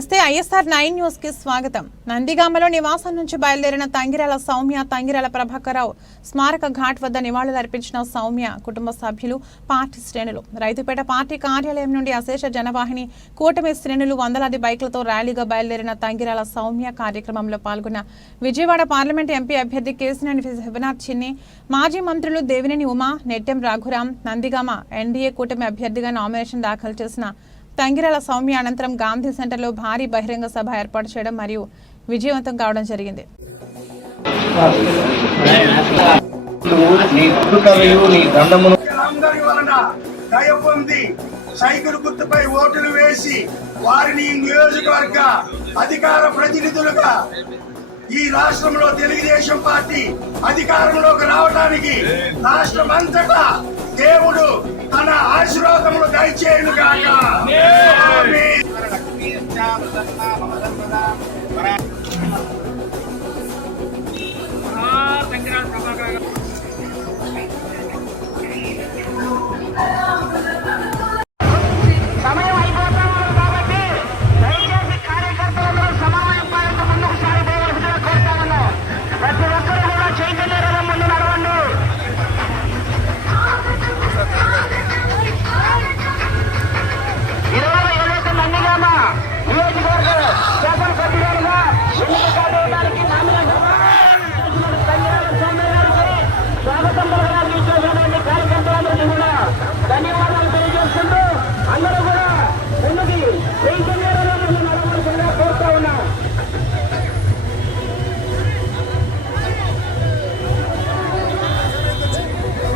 నమస్తే ISR 9 news కి స్వాగతం. నందిగామలో నివాసం నుంచి బయలుదేరిన తంగిరాల సౌమ్య, తంగిరాల ప్రభాకరరావు స్మారక ఘాట్ వద్ద నివాళులర్పించిన సౌమ్య కుటుంబ సభ్యులు, పార్టీ శ్రేణులు. రైతుపేట పార్టీ కార్యాలయం నుండి అశేష జనవాహిని, కూటమి శ్రేణులు, వందలాది బైక్లతో ర్యాలీగా బయలుదేరిన తంగిరాల సౌమ్య కార్యక్రమంలో పాల్గొన్న విజయవాడ పార్లమెంట్ ఎంపీ అభ్యర్థి కేశినేని శివనాథ్ చిన్ని, మాజీ మంత్రులు దేవినేని ఉమా, నెట్టెం రఘురాం, నందిగామ ఎన్డీఏ కూటమి అభ్యర్థిగా నామినేషన్ దాఖలు చేసిన తంగిరాల సౌమ్య అనంతరం గాంధీ సెంటర్లో భారీ బహిరంగ సభ ఏర్పాటు చేయడం మరియు విజయవంతం కావడం జరిగింది. సైకిల్ గుర్తుపై ఓటులు వేసి వారిని నియోజకవర్గ అధికార ప్రతినిధులుగా ఈ రాష్ట్రంలో తెలుగుదేశం పార్టీ అధికారంలోకి రావడానికి రాష్ట్రమంతటా దేవుడు తన ఆశీర్వాదములు దయచేయును గాక. తంగిరాల ప్రభాకర్